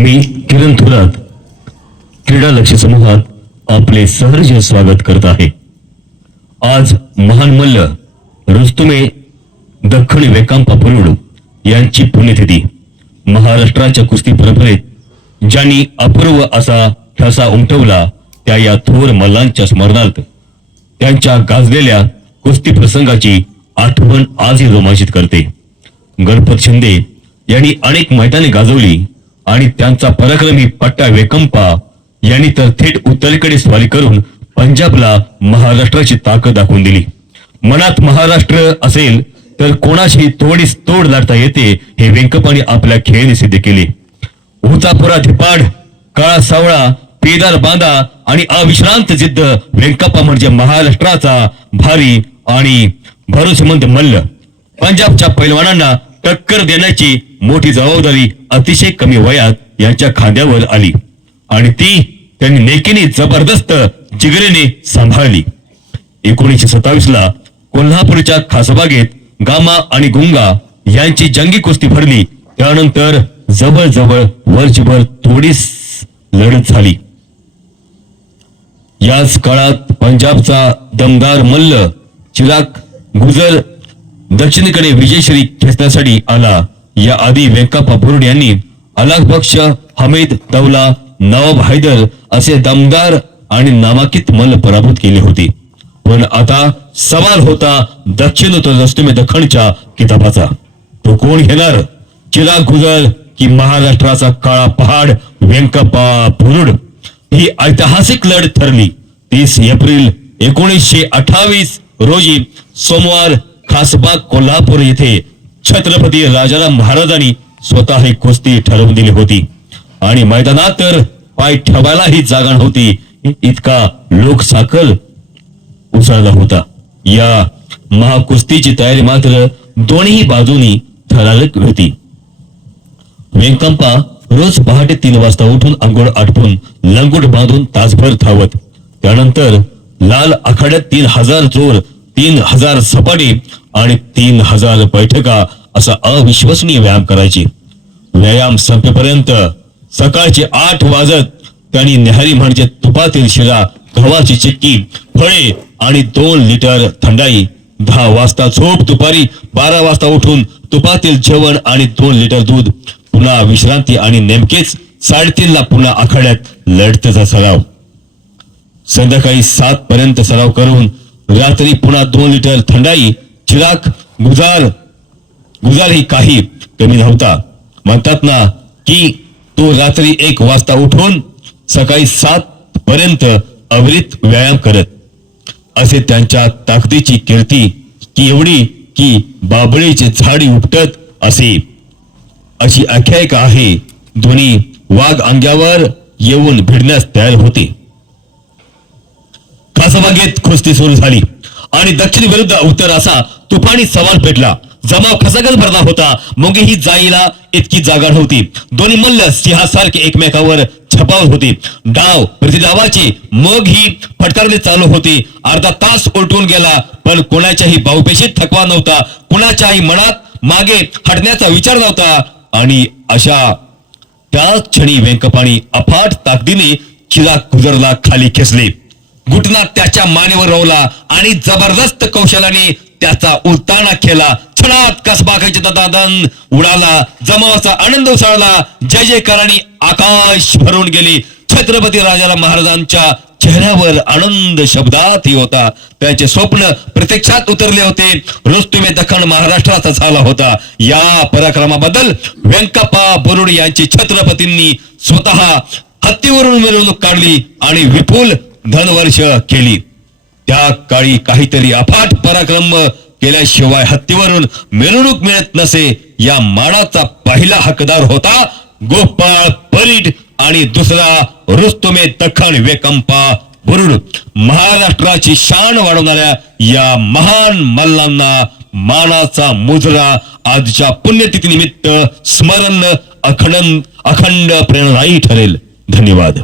मी किरण थोरात क्रीडा लक्ष्य समूहात आपले सहर्ष स्वागत करत आहे। आज महान मल्ल रुस्तुमे दख्खनी वेकांपा पुरुड यांची पुण्यतिथी। महाराष्ट्राच्या कुस्ती परंपरेत ज्यांनी अपूर्व असा ठसा उमटवला त्या या थोर मल्लांच्या स्मरणार्थ त्यांच्या गाजलेल्या कुस्ती प्रसंगाची आठवण आजही रोमांचित करते। गणपत शिंदे यांनी अनेक मैदाने गाजवली आणि त्यांचा पराक्रमी पट्टा वेकंपा यांनी तर थेट उत्तरेकडे स्वारी करून पंजाबला महाराष्ट्राची ताकद दाखवून दिली। मनात महाराष्ट्र असेल तर कोणाशी थोडीच तोड लाटता येते हे वेंकप्पाने आपल्या खेळाने सिद्ध केले। उचापुरा धिपाड, काळा सावळा, पेदार बांधा आणि अविश्रांत जिद्द वेंकप्पा म्हणजे महाराष्ट्राचा भारी आणि भरोसेमंद मल्ल। पंजाबच्या पैलवानांना टक्कर देण्याची मोठी जबाबदारी अतिशय कमी वयात यांच्या खांद्यावर आली आणि ती त्यांनी नेकीने जबरदस्त जिगरीने सांभाळली। 1927 ला कोल्हापूरच्या खासबागेत गामा आणि गुंगा यांची जंगी कुस्ती भरली। त्यानंतर जवळजवळ वर्षभर थोडीच लढत झाली। याच काळात पंजाबचा दमदार मल्ल चिराग गुजर दक्षिणेकडे विजयश्री खेचण्यासाठी आला। या आधी वेंकप्पा पुरुड यांनी अलाख बख्श, हमीद दौला, नवाब हैदर असे दमदार आणि नामांकित मल्ल पराभूत केले होते। पण आता सवाल होता दक्षिणोत्तर रुस्तुमे दख्खनच्या किताबाचा। तो कोण घेणार, चिराग गुजर की महाराष्ट्राचा काळा पहाड वेंकप्पा पुरुड? ही ऐतिहासिक लढत ठरली। 30 एप्रिल 1928 रोजी सोमवार खासबाग कोल्हापूर येथे छत्रपती राजाराम महाराजांनी स्वतः ही कुस्ती ठरवून दिली होती आणि मैदानात तर पाय ठेवायलाही जागा नव्हती, इतका लोकसाकल उसळला होता। या महाकुस्तीची तयारी मात्र दोन्ही बाजूनी थरारक होती। वेंकप्पा रोज पहाटे 3 वाजता उठून अंघोळ आटपून लंगोट बांधून तासभर धावत, त्यानंतर लाल आखाड्यात 3000 जोर, 3000 सपाटी आणि 3000 बैठका असा अविश्वसनीय व्यायाम करायचे। व्यायाम संपेपर्यंत सकाळचे 8 वाजत त्यांनी न्याहारी म्हणजे तुपातील शिरा, गव्हाची चिक्की, फळे आणि 2 लिटर थंडाई, 10 वाजता झोप, दुपारी 12 वाजता उठून तुपातील जेवण आणि 2 लिटर दूध, पुन्हा विश्रांती आणि नेमकेच 3:30 ला पुन्हा आखाड्यात लढतीचा सराव। संध्याकाळी 7 पर्यंत सराव करून रात्री पुन्हा 2 लिटर थंडाई। चिराग गुजार ही काही कमी नव्हता। म्हणतात ना की तो रात्री 1 वाजता उठून सकाळी 7 पर्यंत अविरत व्यायाम करत असे। त्यांच्या ताकदीची कीर्ती की एवढी की बाबळीचे झाडी उपटत असे अशी आख्यायिका आहे। दोन्ही वाघ अंगावर येऊन भिडण्यास तयार होते। खासबागेत कुस्ती सुरू झाली आणि दक्षिण विरुद्ध उत्तर असा तुफानी सवाल पेटला। जमाव खचाखच भरला होता। मोगी ही जाईला इतकी जागा नव्हती। दोन्ही मल्ल सिंहासारखे एकमेकावर छपावत होते। डाव प्रतिडावाची मोग ही फटकारणी चालू होती। अर्धा तास उलटून गेला पण कोणाच्याही बाहुपेशीत थकवा नव्हता, कोणाच्याही मनात मागे हटण्याचा विचार नव्हता। आणि अशा त्याच क्षणी वेंकप्पाने अफाट ताकदीने चिराग गुजरला खाली खेचले, घुटना त्याच्या मानेवर रोवला आणि जबरदस्त कौशल्याने त्याचा उलताना केला। क्षणात कसबागाचे ददादन उडाला, जमावाचा आनंद उसळला, जय जयकाराने आकाश भरून गेले। छत्रपती राजाराम महाराजांच्या चेहऱ्यावर आनंद शब्दात होता। त्यांचे स्वप्न प्रत्यक्षात उतरले होते। रुस्तुमे दख्खन महाराष्ट्राचा झाला होता। या पराक्रमाबद्दल वेंकप्पा पुरुड यांची छत्रपतींनी स्वतः हत्तीवरून मिरवणूक काढली आणि विपुल धनवर्ष केली। त्या काळी काहीतरी अफाट पराक्रम केल्याशिवाय हत्तीवरून मिरवणूक मिळत नसे। या मानाचा पहिला हकदार होता गोपाळ परीट आणि दुसरा रुस्तुमे दख्खन वेकंपा पुरुड। महाराष्ट्राची शान वाढवणाऱ्या या महान मल्लांना मानाचा मुजरा आजच्या पुण्यतिथी निमित्त स्मरण अखंड प्रेरणादायी ठरेल। धन्यवाद।